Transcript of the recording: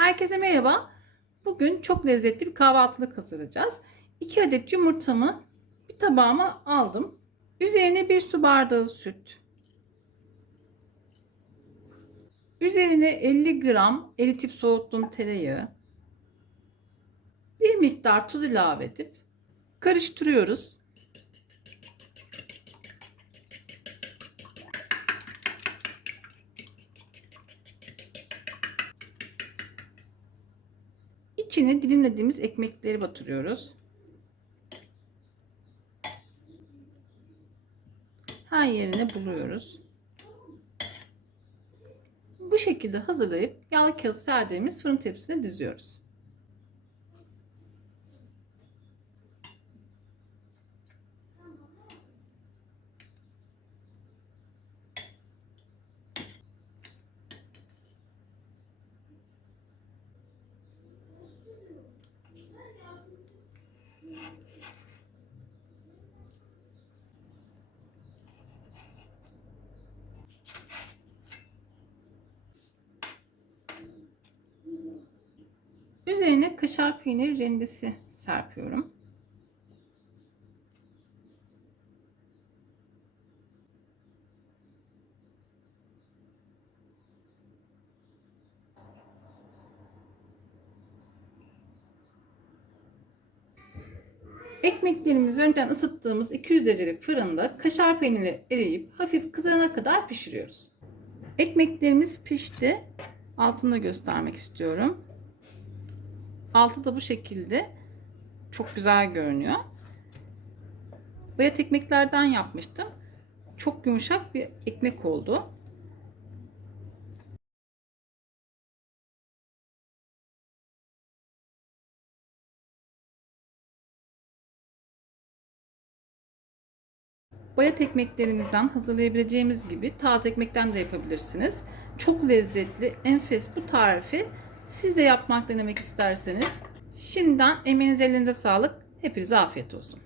Herkese merhaba. Bugün çok lezzetli bir kahvaltılık hazırlayacağız. 2 adet yumurtamı bir tabağıma aldım. Üzerine bir su bardağı süt. Üzerine 50 gram eritip soğuttuğum tereyağı. Bir miktar tuz ilave edip karıştırıyoruz. İçine dilimlediğimiz ekmekleri batırıyoruz. Her yerine buluyoruz. Bu şekilde hazırlayıp yağlı kağıt serdiğimiz fırın tepsisine diziyoruz. Üzerine kaşar peynir rendesi serpiyorum. Ekmeklerimizi önceden ısıttığımız 200 derecelik fırında kaşar peyniri eriyip hafif kızarana kadar pişiriyoruz. Ekmeklerimiz pişti. Altını da göstermek istiyorum. Altı da bu şekilde çok güzel görünüyor. Bayat ekmeklerden yapmıştım. Çok yumuşak bir ekmek oldu. Bayat ekmeklerimizden hazırlayabileceğimiz gibi taze ekmekten de yapabilirsiniz. Çok lezzetli, enfes bu tarifi siz de yapmak denemek isterseniz şimdiden emeğinize elinize sağlık. Hepinize afiyet olsun.